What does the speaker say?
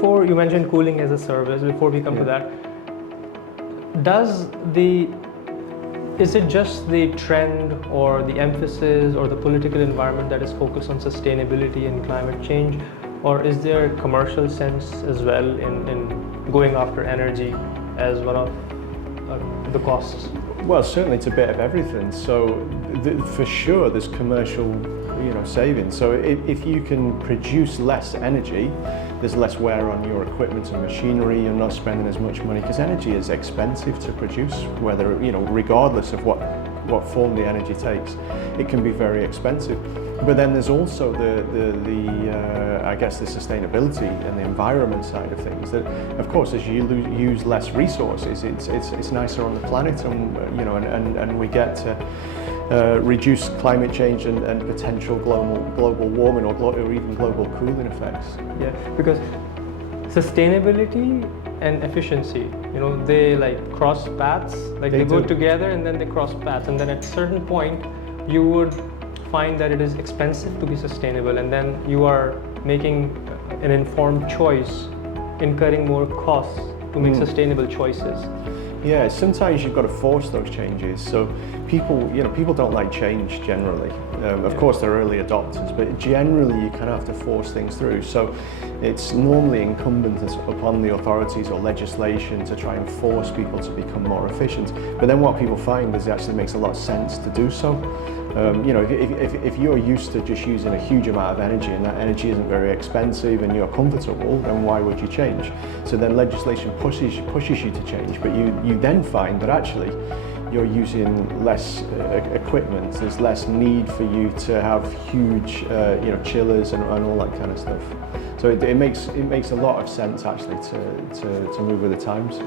before you mentioned cooling as a service, before we come to that, is it just the trend or the emphasis or the political environment that is focused on sustainability and climate change, or is there a commercial sense as well in going after energy as one of the costs? Well, certainly it's a bit of everything. So for sure there's commercial savings. So if you can produce less energy, there's less wear on your equipment and machinery. You're not spending as much money because energy is expensive to produce, whether regardless of what form the energy takes, it can be very expensive. But then there's also I guess the sustainability and the environment side of things. That of course, as you use less resources, it's nicer on the planet, and we get to reduce climate change and potential global warming or even global cooling effects. Yeah, because sustainability and efficiency, they like cross paths, they go together and then they cross paths, and then at a certain point you would find that it is expensive to be sustainable, and then you are making an informed choice, incurring more costs to make sustainable choices. Yeah, sometimes you've got to force those changes. So people don't like change generally. Of course, they're early adopters, but generally you kind of have to force things through. So it's normally incumbent upon the authorities or legislation to try and force people to become more efficient. But then what people find is it actually makes a lot of sense to do so. If you're used to just using a huge amount of energy and that energy isn't very expensive and you're comfortable, then why would you change? So then legislation pushes you to change, but you then find that actually you're using less equipment. There's less need for you to have huge chillers and all that kind of stuff. So it makes a lot of sense actually to move with the times.